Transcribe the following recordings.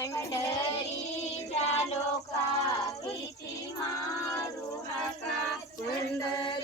पंढरीच्या लोका किती मारू नका पंढरीच्या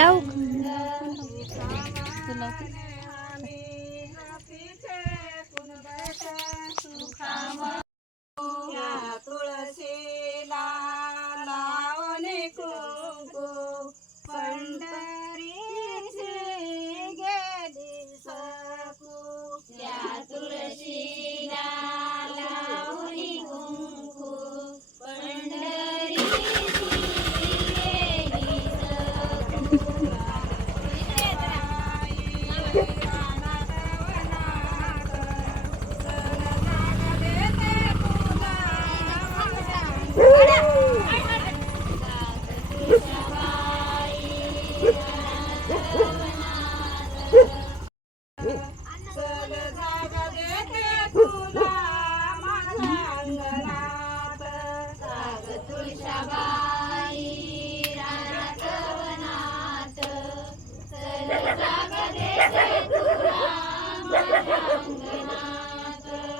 No.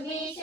Me.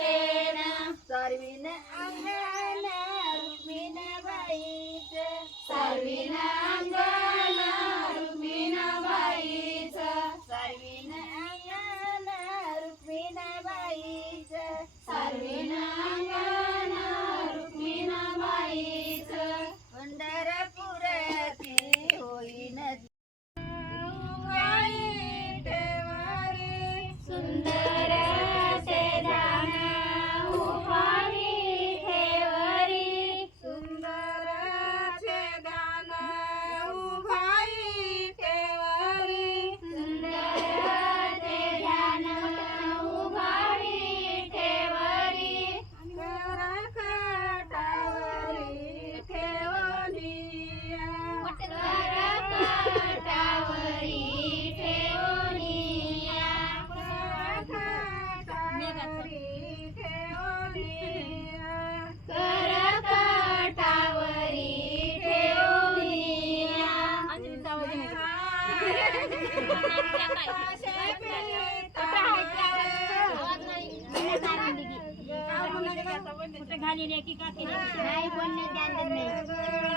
घालीने की का नाही बोलणे त्यानंतर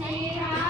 नाही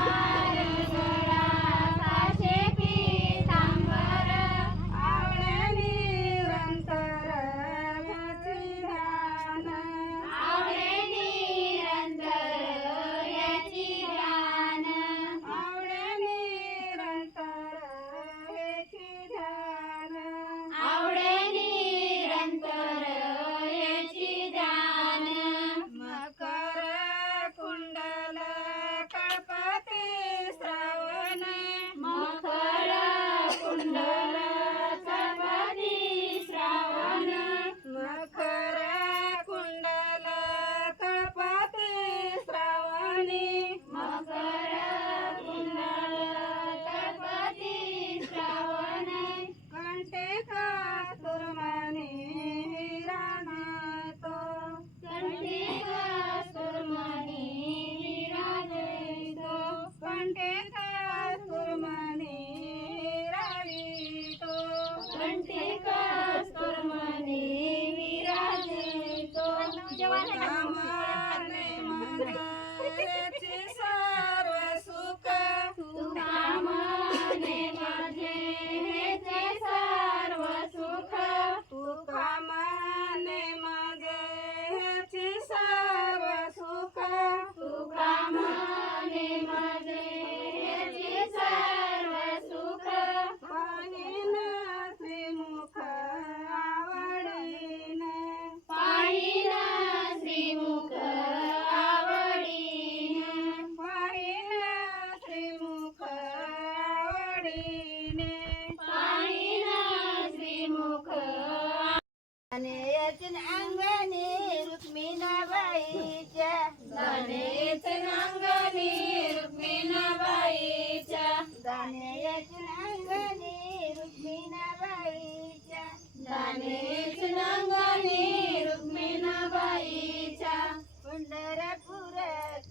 नांगणी रुक्मिणाबाईच्या. दानेच नांगणी रुक्मिणाबाईच्या. पंढरपुरात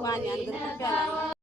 पंढरपुरात